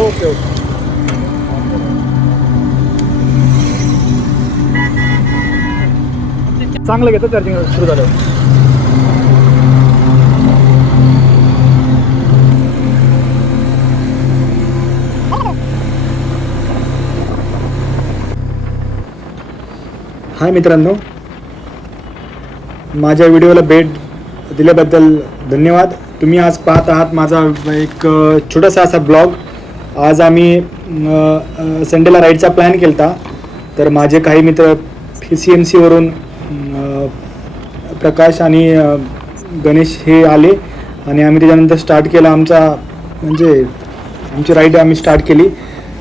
Okay okay. चांगलं घेतं charging सुरू झालं हाय मित्रांनो. माझ्या व्हिडिओला भेट दिल्याबद्दल धन्यवाद. तुम्ही आज पाहत आहात माझा एक छोटासा असा ब्लॉग. आज आम्ही संडेला राईडचा प्लॅन केला तर माझे काही मित्र सी एम सीवरून प्रकाश आणि गणेश हे आले आणि आम्ही त्याच्यानंतर स्टार्ट केला आमचा म्हणजे आमची राईड आम्ही स्टार्ट केली.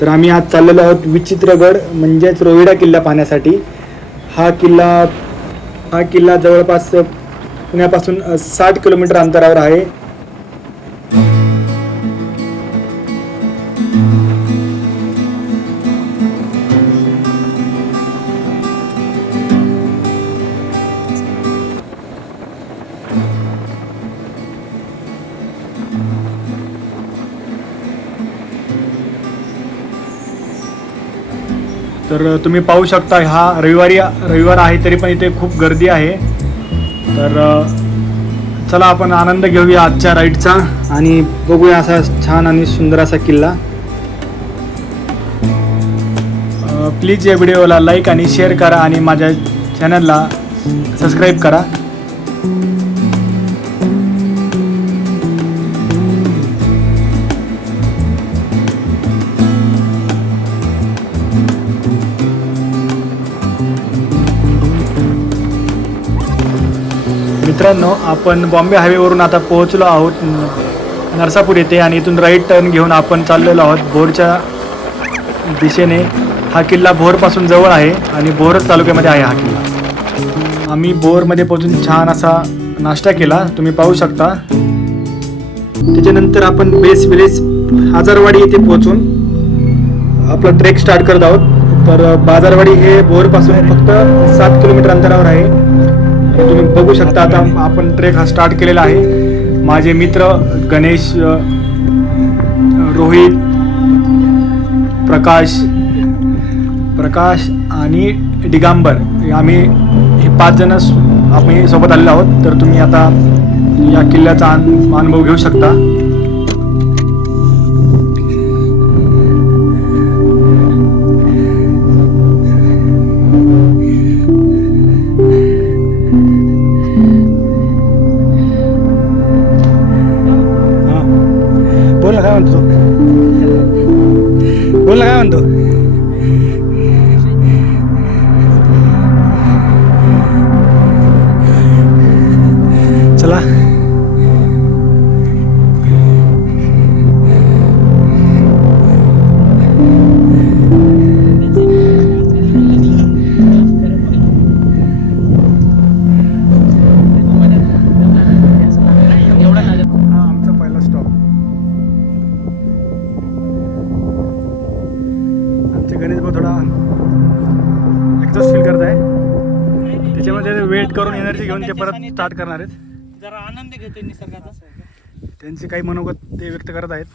तर आम्ही आज चाललेलो आहोत विचित्रगड म्हणजेच रोहिडा किल्ला पाहण्यासाठी. हा किल्ला हा किल्ला जवळपास पुण्यापासून साठ किलोमीटर अंतरावर आहे. तर तुम्ही पाहू शकता हा रविवारी रविवार आहे तरी पण इथे खूप गर्दी आहे. तर चला आपण आनंद घेऊया आजच्या राईडचा आणि बघूया असा छान आणि सुंदर असा किल्ला. प्लीज या व्हिडिओला लाईक आणि शेअर करा आणि माझ्या चॅनलला सबस्क्राईब करा. मित्रांनो आपण बॉम्बे हायवेवरून आता पोहोचलो आहोत नरसापूर येथे आणि इथून राईट टर्न घेऊन आपण चाललेलो आहोत भोरच्या दिशेने. हा किल्ला भोरपासून जवळ आहे आणि भोरच तालुक्यामध्ये आहे हा किल्ला. आम्ही भोरमध्ये पोहोचून छान असा नाश्ता केला तुम्ही पाहू शकता. त्याच्यानंतर आपण बेस विलेज हजारवाडी येथे पोहोचून आपला ट्रेक स्टार्ट करत आहोत. तर बाजारवाडी हे भोरपासून फक्त सात किलोमीटर अंतरावर आहे. तुम्ही बघू शकता आता आपण ट्रेक हा स्टार्ट केलेला आहे. माझे मित्र गणेश रोहित प्रकाश प्रकाश आणि डिगांबर हे आम्ही हे पाच जण आम्ही सोबत आलेलो आहोत. तर तुम्ही आता या किल्ल्याचा अनुभव घेऊ शकता. घेऊन ते परत स्टार्ट करणार आहेत. जरा आनंद घेतोय निसर्गाचा. त्यांचे काही मनोगत ते व्यक्त करत आहेत.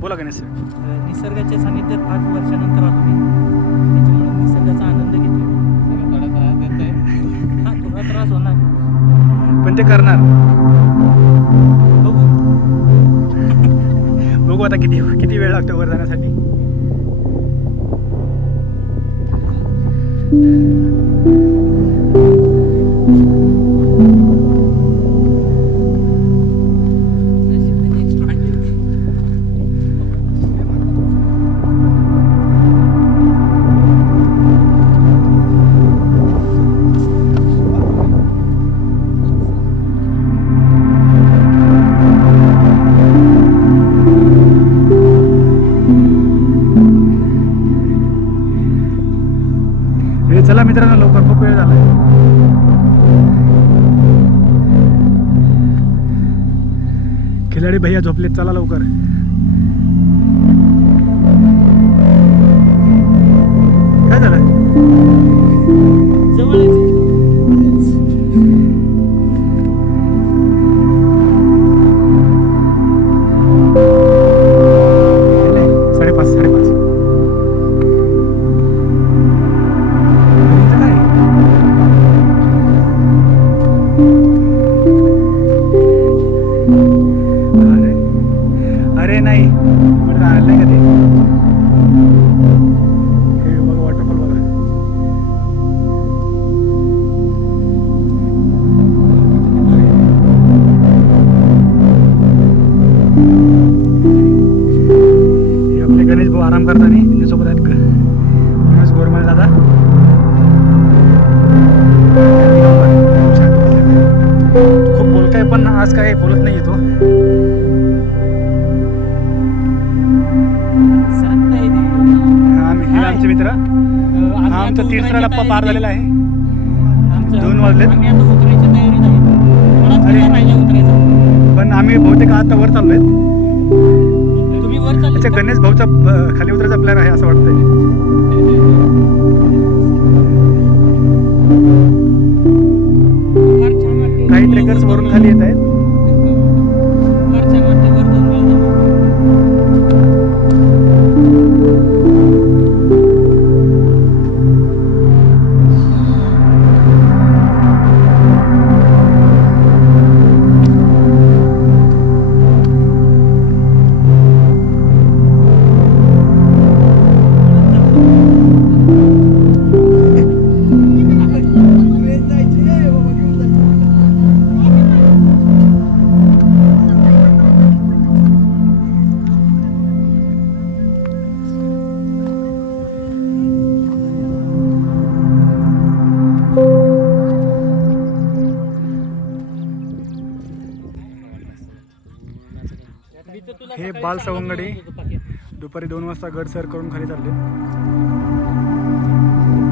बोला गणेश सर. अं, निसर्गाच्या सानिध्यात पाच वर्षानंतर आलो मी. त्याच्यामुळे निसर्गाचा आनंद घेतोय. थोडा त्रास देतोय हा थोडा त्रास होणार. पण ते करणार. बघू. बघू आता किती किती वेळ लागतो वर जाण्यासाठी. झोपलेत चला लवकर. अरे नाही. इकडे राहिलं का ते? हे बघा वॉटरफॉल बघा. हे आपले गणेश भाऊ आराम करताना त्यांच्यासोबत आहेत गणेश गोरमाल दादा. खूप बोलकाय पण आज काय बोलत नाही तो. आमचे मित्र. हा आमचा तिसरा टप्पा पार झालेला आहे. दोन उतरायचा पण आम्ही बहुतेक आता वर चाललोय. का? गणेश भाऊचा खाली उतरायचा प्लॅन आहे असं वाटतंय. काही ट्रेकर्स वर वरून खाली येत आहेत. बाल सवंगडी. दुपारी दोन वाजता गड सर करून खाली चालले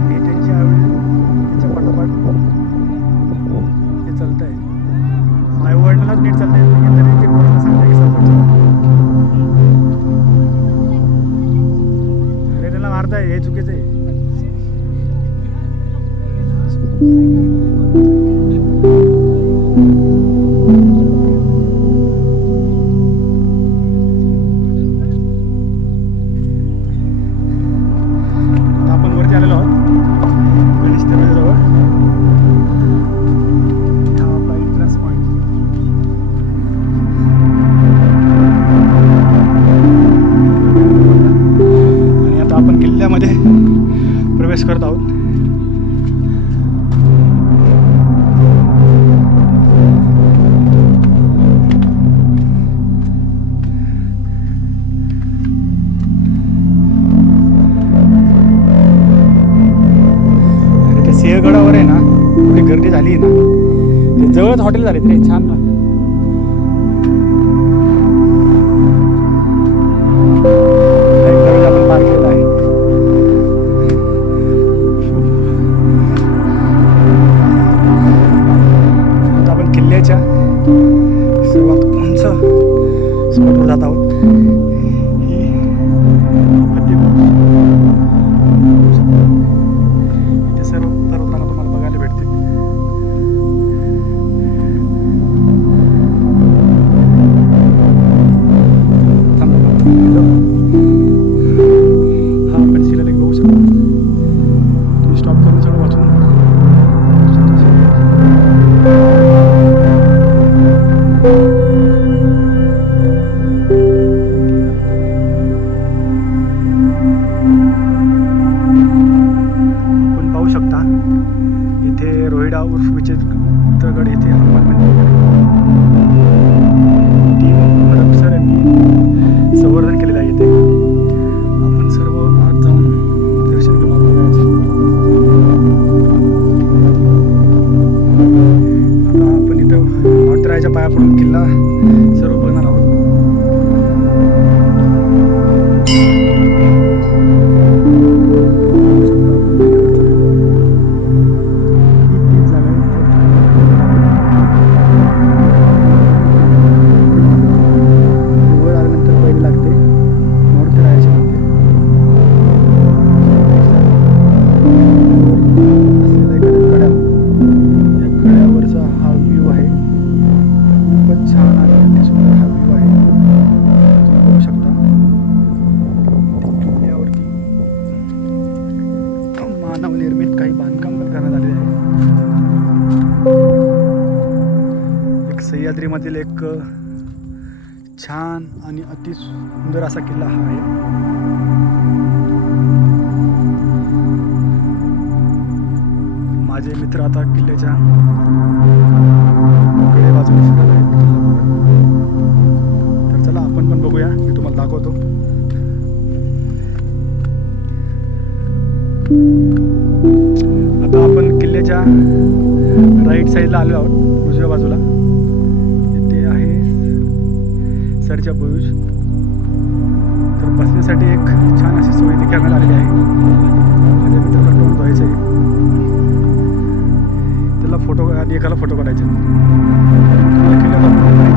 त्यांच्या त्यांची त्यांच्या पाठोपाठ सिंहगडावर आहे ना एवढी गर्दी झाली ना ते जवळच हॉटेल झाले रे छान ना. आपण आहे. आता आपण किल्ल्याच्या सर्वात उंच स्पॉटवर जात आहोत. इथे रोहिडा उर्फ विचित्रगड येथे हनुमान मंदिर सह्याद्रीमधील एक छान आणि अति सुंदर असा किल्ला हा आहे. माझे मित्र आता किल्ल्याच्या बाजूने फिरत आहेत. तर चला आपण पण बघूया. मी तुम्हाला दाखवतो. आता आपण किल्ल्याच्या राईट साईडला आलो आहोत उजव्या बाजूला. सरच्या बुरुज तर बसण्यासाठी एक छान अशी सोय देखील आम्हाला आलेली आहे. माझ्या मित्राला टोन धुवायचं आहे त्याला फोटो आणि एकाला फोटो काढायचे. तुम्हाला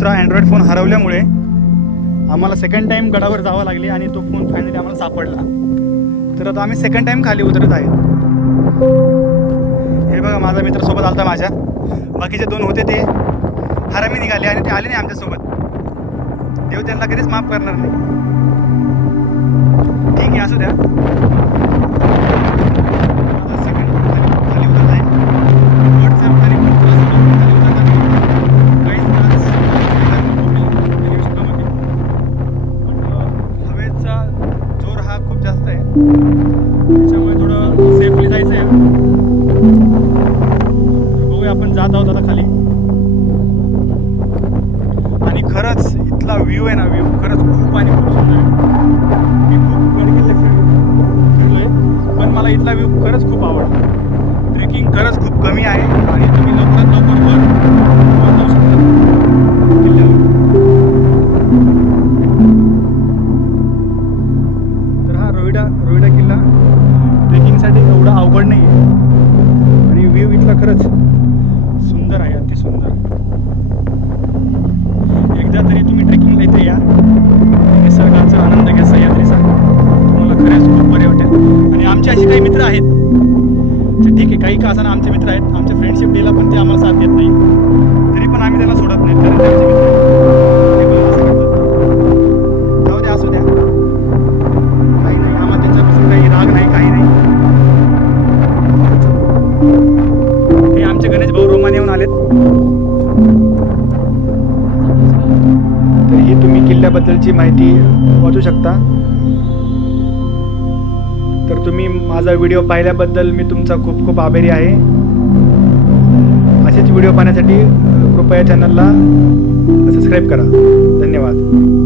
दुसरा अँड्रॉइड फोन हरवल्यामुळे आम्हाला सेकंड टाईम गडावर जावं लागले आणि तो फोन फायनली आम्हाला सापडला. तर आता आम्ही सेकंड टाईम खाली उतरत आहे हे बघा माझा मित्र सोबत आलता माझ्या. बाकीचे दोन होते ते. हरामी निघाले आणि ते आले नाही आमच्यासोबत देव त्यांना कधीच माफ करणार नाही. ठीक आहे असू द्या. त्याच्यामुळे थोडं सेफली जायचं आहे बघूया आपण जात आहोत आता खाली. आणि खरंच इथला व्ह्यू आहे ना व्ह्यू खरंच खूप आणि खूप सुंदर आहे. मी खूप गडकिल्ले फिर फिरलोय पण मला इथला व्ह्यू खरंच खूप आवडतो. ट्रेकिंग खरंच खूप कमी आहे आणि तुम्ही लवकरात लवकर वर जाऊ शकता. रोहिडा रोहिडा किल्ला. ट्रेकिंगसाठी एवढा अवघड नाही आहे आणि व्ह्यू इथला खरंच सुंदर आहे अति सुंदर. एकदा तरी तुम्ही ट्रेकिंगला इथे या. निसर्गाचा आनंद घ्या सह्याद्रीचा तुम्हाला खरंच खूप बरे वाटेल. आणि आमचे असे काही मित्र आहेत. तर ठीक आहे काही का असताना आमचे मित्र आहेत. आमच्या फ्रेंडशिप डेला पण ते आम्हाला साथ देत नाही. तरी पण आम्ही त्यांना सोडत नाही कारण याची माहिती वाचू शकता. तर तुम्ही माझा व्हिडिओ पाहिल्याबद्दल मी तुमचा खूप खूप आभारी आहे. असेच व्हिडिओ पाहण्यासाठी कृपया चॅनलला सबस्क्राईब करा. धन्यवाद.